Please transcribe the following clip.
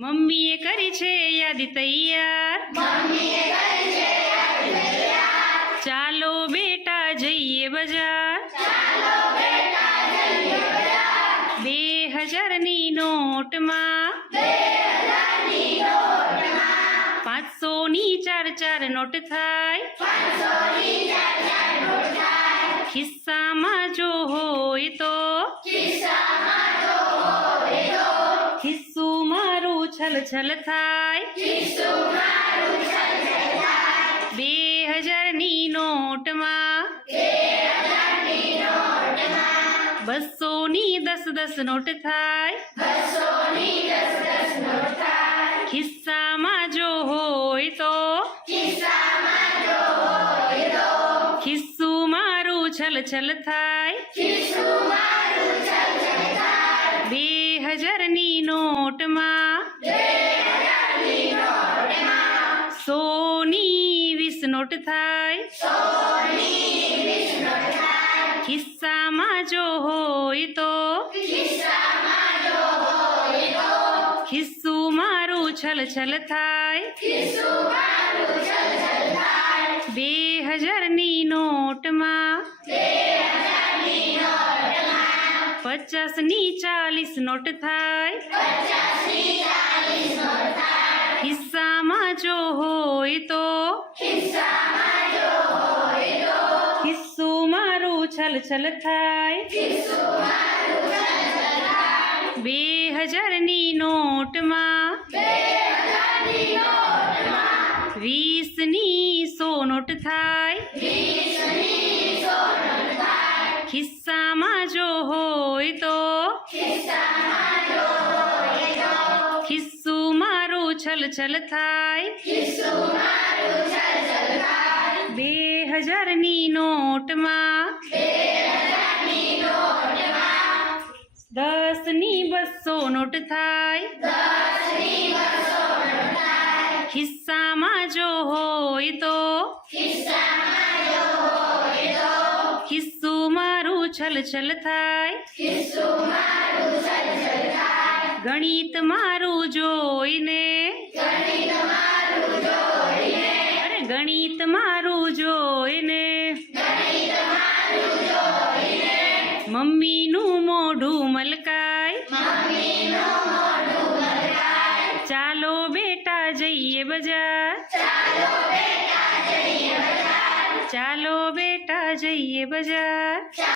મમ્મીએ કરી છે યાદી તૈયાર, ચાલો બેટા જઈએ બજાર, 2000ની નોટમાં 500ની 4 નોટ થાય, ખિસ્સામાં જો હોય તો ખિસ્સું મારું છલ થાય, 2000ની નોટમાં 200ની 10 નોટ થાય, ખિસ્સામાં જો હોય તો ખિસ્સું મારું છલ થાય, 2000ની નોટમાં 100ની 20 નોટ થાય, ખિસ્સામાં જો હોય તો ખિસ્સું મારું છલ થાય, 2000ની નોટમાં 50ની 40 નોટ થાય, ખિસ્સામાં જો હોય તો ખિસ્સું મારું છલ થાય, 2000ની નોટમાં 20ની 100 નોટ થાય, ખિસ્સામાં જો હોય તો ખિસ્સું મારું છલ થાય, 2000ની નોટમાં 10ની 200 નોટ થાય, ખિસ્સામાં જો હોય તો ખિસ્સું મારું છલ થાય, ગણિત મારું જોઈને ગણિત મારું જોઈને મમ્મીનું મોઢું મલકાય, ચાલો બેટા જઈએ બજાર, ચાલો બેટા જઈએ બજાર।